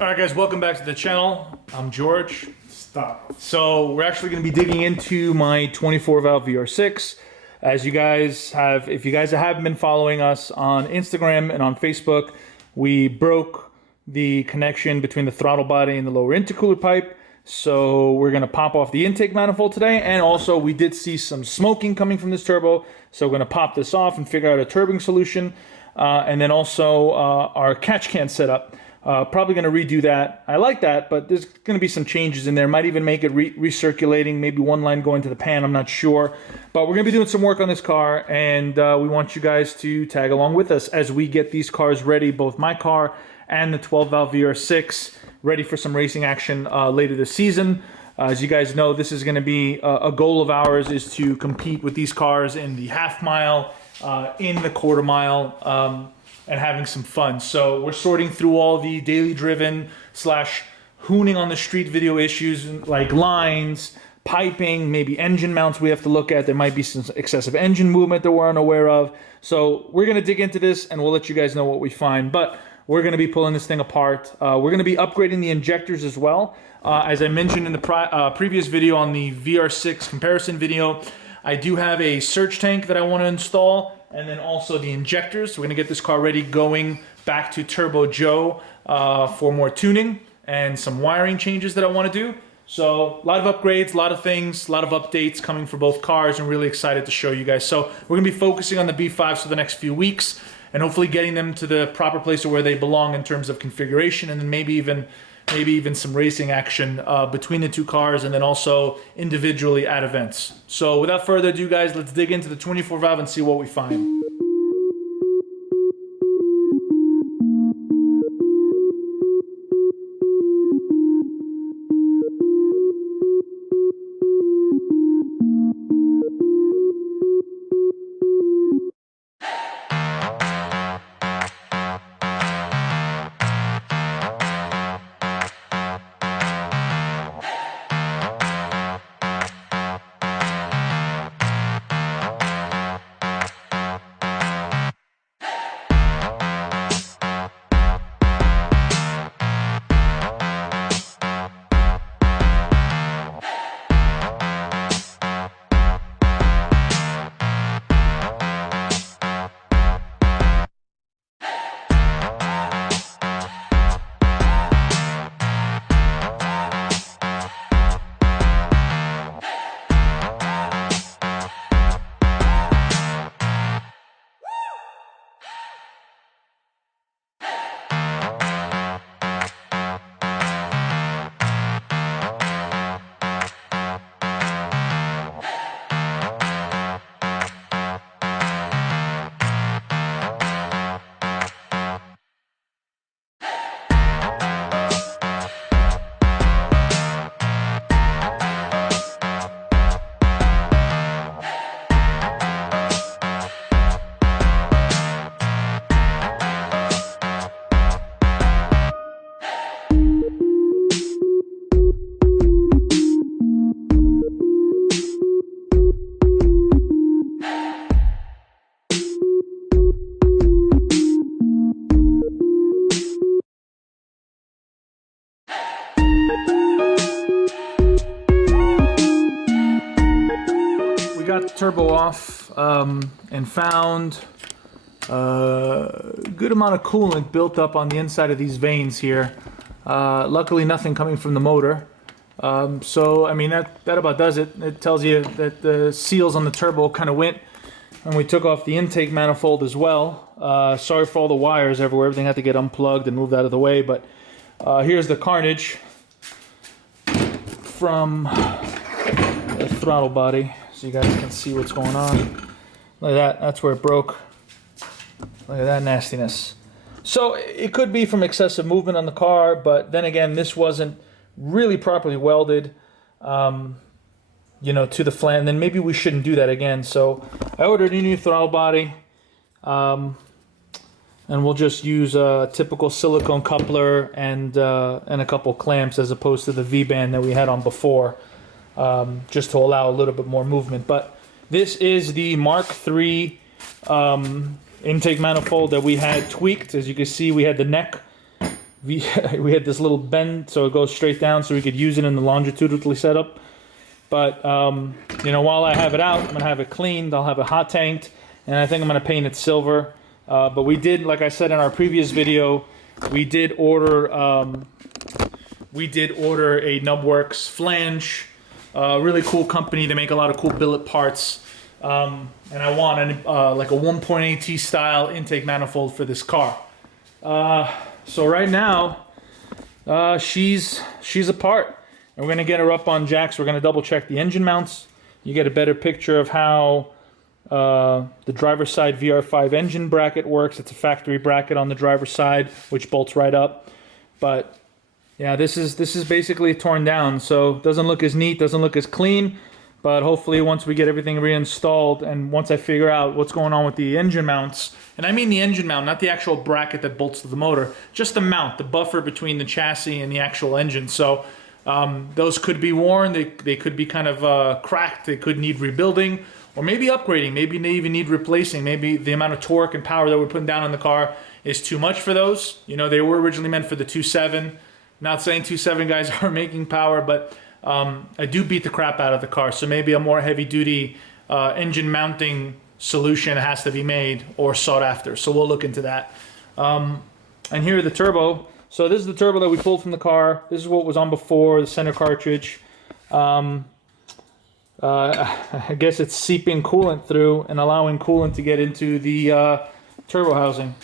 All right, guys, welcome back to the channel. I'm George. Stop. So we're actually going to be digging into my 24 valve VR6. As you guys have, if you guys haven't been following us on Instagram and on Facebook, we broke the connection between the throttle body and the lower intercooler pipe. So we're going to pop off the intake manifold today. And also we did see some smoking coming from this turbo. So we're going to pop this off and figure out a turbing solution. And then also our catch can setup. Probably going to redo that. I like that, but there's going to be some changes in there. Might even make it recirculating, maybe one line going to the pan, I'm not sure. But we're going to be doing some work on this car, and we want you guys to tag along with us as we get these cars ready, both my car and the 12-valve VR6, ready for some racing action later this season. As you guys know, this is going to be a goal of ours, is to compete with these cars in the half mile, in the quarter mile, and having some fun. So we're sorting through all the daily driven / hooning on the street video issues like lines, piping, maybe engine mounts we have to look at. There might be some excessive engine movement that we're unaware of. So we're going to dig into this and we'll let you guys know what we find. But we're going to be pulling this thing apart. We're going to be upgrading the injectors as well. As I mentioned in the previous video on the VR6 comparison video, I do have a surge tank that I want to install, and then also the injectors. So we're going to get this car ready, going back to Turbo Joe for more tuning and some wiring changes that I want to do. So a lot of upgrades, a lot of things, a lot of updates coming for both cars. I'm really excited to show you guys. So we're going to be focusing on the B5s for the next few weeks and hopefully getting them to the proper place where they belong in terms of configuration, and then maybe even some racing action between the two cars, and then also individually at events. So without further ado, guys, let's dig into the 24 valve and see what we find. We got the turbo off and found a good amount of coolant built up on the inside of these veins here. Luckily nothing coming from the motor. So I mean that about does it. It tells you that the seals on the turbo kind of went, and we took off the intake manifold as well. Sorry for all the wires everywhere. Everything had to get unplugged and moved out of the way, but here's the carnage from the throttle body, so you guys can see what's going on. Look at that, that's where it broke. Look at that nastiness. So it could be from excessive movement on the car, but then again, this wasn't really properly welded, you know, to the flange. Then maybe we shouldn't do that again. So I ordered a new throttle body, and we'll just use a typical silicone coupler and a couple clamps as opposed to the V-band that we had on before. Just to allow a little bit more movement. But this is the Mark III intake manifold that we had tweaked. As you can see, we had the neck we had this little bend so it goes straight down so we could use it in the longitudinally setup. But, you know, while I have it out, I'm going to have it cleaned. I'll have it hot tanked, and I think I'm going to paint it silver. But we did, like I said in our previous video, we did order a Nubworks flange. Really cool company. They make a lot of cool billet parts. And I want like a 1.8T style intake manifold for this car. So right now, she's apart. And we're going to get her up on jacks. We're going to double check the engine mounts. You get a better picture of how the driver's side VR5 engine bracket works. It's a factory bracket on the driver's side, which bolts right up. But yeah, this is basically torn down, so it doesn't look as neat, doesn't look as clean. But hopefully once we get everything reinstalled and once I figure out what's going on with the engine mounts, and I mean the engine mount, not the actual bracket that bolts to the motor, just the mount, the buffer between the chassis and the actual engine. So those could be worn, they could be kind of cracked, they could need rebuilding, or maybe upgrading, maybe they even need replacing. Maybe the amount of torque and power that we're putting down on the car is too much for those. You know, they were originally meant for the 2.7. Not saying 2.7 guys are making power, but I do beat the crap out of the car. So maybe a more heavy-duty engine mounting solution has to be made or sought after. So we'll look into that. And here are the turbo. So this is the turbo that we pulled from the car. This is what was on before, the center cartridge. I guess it's seeping coolant through and allowing coolant to get into the turbo housing.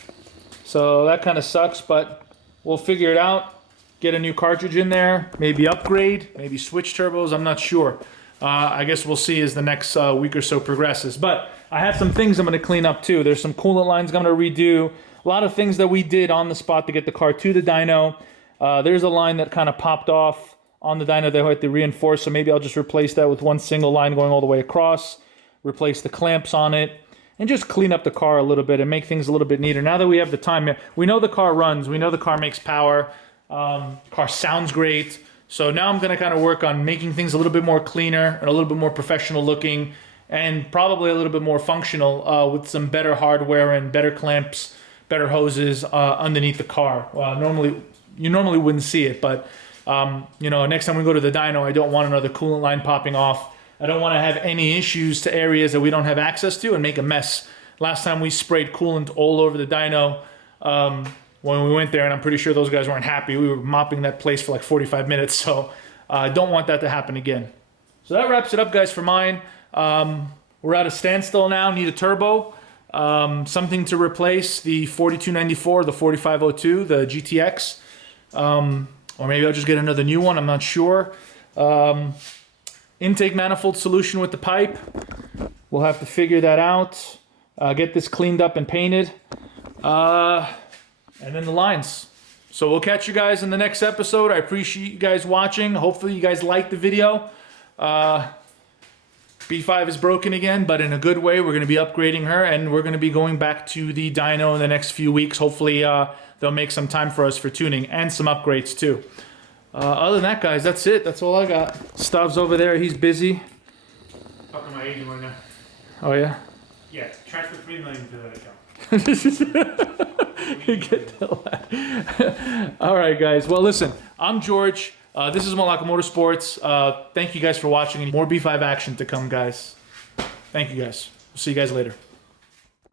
So that kind of sucks, but we'll figure it out. Get a new cartridge in there, maybe upgrade, maybe switch turbos, I'm not sure. I guess we'll see as the next week or so progresses. But I have some things I'm going to clean up too. There's some coolant lines I'm going to redo. A lot of things that we did on the spot to get the car to the dyno. There's a line that kind of popped off on the dyno that I had to reinforce, so maybe I'll just replace that with one single line going all the way across, replace the clamps on it, and just clean up the car a little bit and make things a little bit neater. Now that we have the time, we know the car runs, we know the car makes power, car sounds great. So now I'm going to kind of work on making things a little bit more cleaner and a little bit more professional looking, and probably a little bit more functional with some better hardware and better clamps, better hoses underneath the car. You normally wouldn't see it, but you know, next time we go to the dyno, I don't want another coolant line popping off. I don't want to have any issues to areas that we don't have access to and make a mess. Last time we sprayed coolant all over the dyno when we went there, and I'm pretty sure those guys weren't happy. We were mopping that place for like 45 minutes, so I don't want that to happen again. So that wraps it up, guys, for mine. We're at a standstill now, need a turbo. Something to replace the 4294, the 4502, the GTX. Or maybe I'll just get another new one, I'm not sure. Intake manifold solution with the pipe. We'll have to figure that out. Get this cleaned up and painted. And then the lines. So we'll catch you guys in the next episode. I appreciate you guys watching. Hopefully you guys liked the video. B5 is broken again, but in a good way. We're going to be upgrading her, and we're going to be going back to the dyno in the next few weeks. Hopefully they'll make some time for us for tuning and some upgrades too. Other than that, guys, that's it. That's all I got. Stav's over there. He's busy. Talking to my agent right now. Oh, yeah? Yeah, transfer $3 million to that account. You get that. All right, guys. Well, listen, I'm George. This is Malaka MotorSports. Thank you guys for watching. More B5 action to come, guys. Thank you, guys. We'll see you guys later.